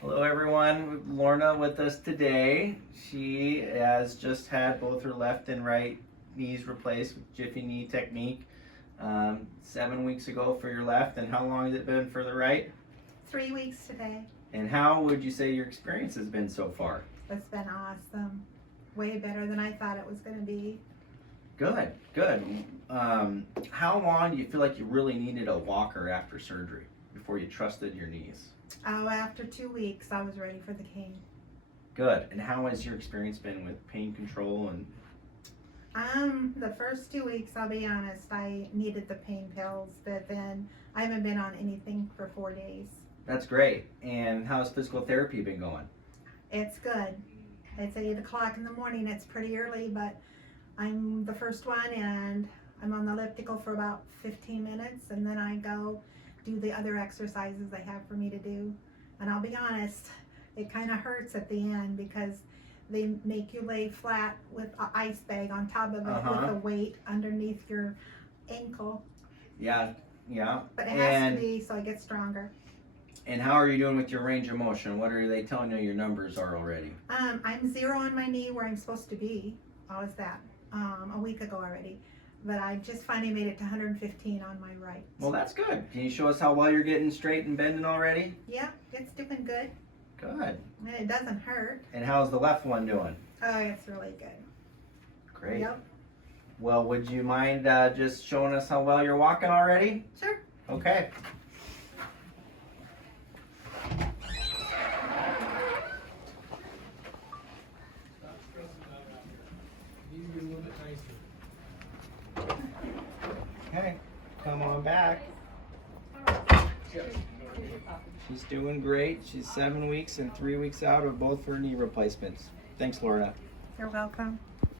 Hello everyone, Lorna with us today. She has just had both her left and right knees replaced with JIFFY knee technique 7 weeks ago for your left, and how long has it been for the right? 3 weeks today. And how would you say your experience has been so far? It's been awesome. Way better than I thought it was going to be. Good, good. How long do you feel like you really needed a walker after surgery before you trusted your knees? Oh, after 2 weeks, I was ready for the cane. Good. And how has your experience been with pain control? And The first 2 weeks, I'll be honest, I needed the pain pills, but then I haven't been on anything for 4 days. that's great. And how's physical therapy been going? It's good. It's 8 o'clock in the morning. It's pretty early, but I'm the first one, and I'm on the elliptical for about 15 minutes, and then I go do the other exercises they have for me to do. And I'll be honest, it kind of hurts at the end because they make you lay flat with an ice bag on top of it with a weight underneath your ankle. Yeah, yeah. But it has to be so I get stronger. And how are you doing with your range of motion? What are they telling you your numbers are already? I'm 0 on my knee where I'm supposed to be. How was that? A week ago already. But I just finally made it to 115 on my right. Well, that's good. Can you show us how well you're getting straight and bending already? Yeah, it's doing good. Good. And it doesn't hurt. And how's the left one doing? Oh, it's really good. Great. Yep. Well, would you mind just showing us how well you're walking already? Sure. Okay. Okay, come on back. She's doing great. She's 7 weeks and 3 weeks out of both her knee replacements. Thanks, Lorna. You're welcome.